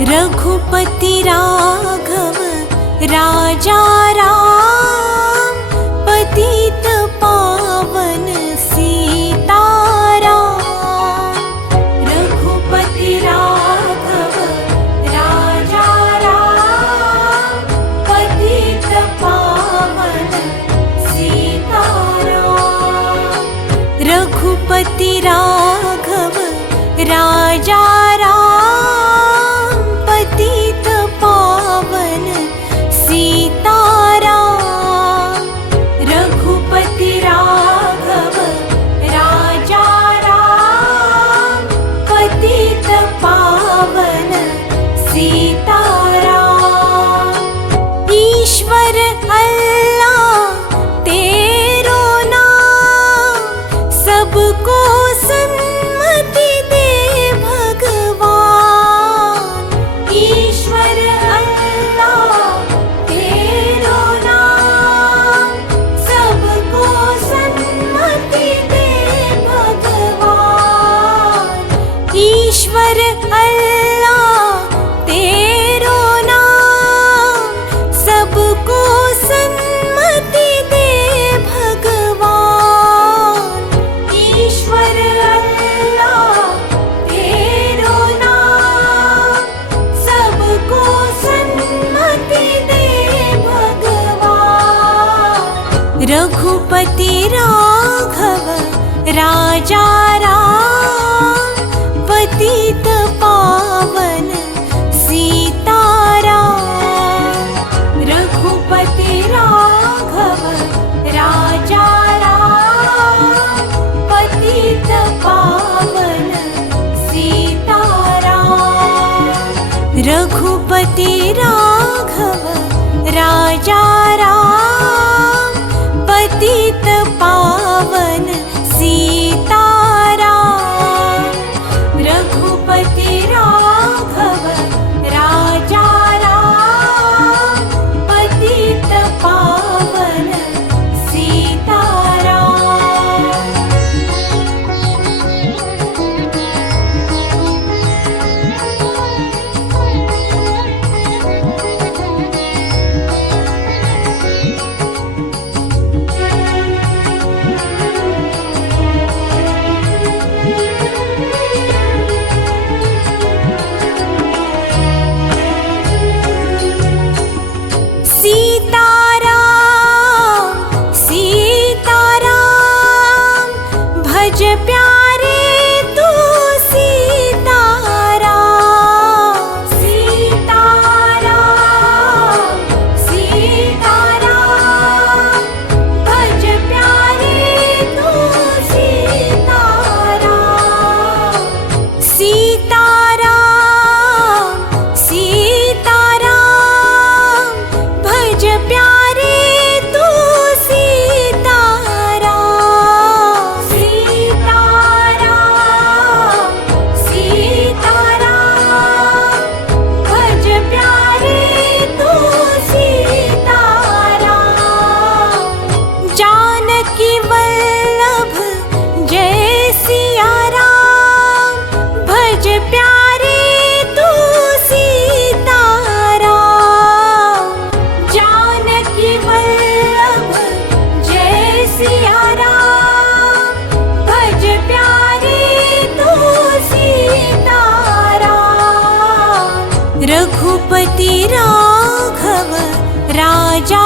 रघुपति राघव राजा राम, पतित पावन सीताराम। रघुपति राघव राजा राम, पतित पावन सीताराम। रघुपति राघव राजा राम, पतित पावन सीताराम। रघुपति राघव राजा राम, पतित पावन सीताराम। ईश्वर अल्लाह तेरो नाम, सबको सन्मति दे भगवान। ईश्वर अल्लाह तेरो नाम, सबको सन्मति दे भगवान। ईश्वर अल्लाह तेरो नाम, सबको सन्मति दे भगवान। ईश्वर अल्लाह तेरो नाम, सबको सन्मति दे भगवान। रघुपति राघव राजा राम, पतित पावन सीताराम। रघुपति राघव राजा राम, पतित पावन सीताराम। रघुपति राघव राजा राम, पतित पावन सीताराम। रघुपति राघव राजा राम, पतित पावन सीताराम। सीताराम सीताराम, भज प्यारे तू सीताराम। सीताराम सीताराम, भज प्यारे तू सीताराम। सीताराम सीताराम, भज प्यारे तू सीताराम। सीताराम सीताराम, भज प्यारे तू सीताराम। जानकी वल्लभ जय सिया राम, भज प्यारे तू सीताराम। जानकी वल्लभ जय सिया राम, भज प्यारे तू सीताराम। रघुपति राघव राजा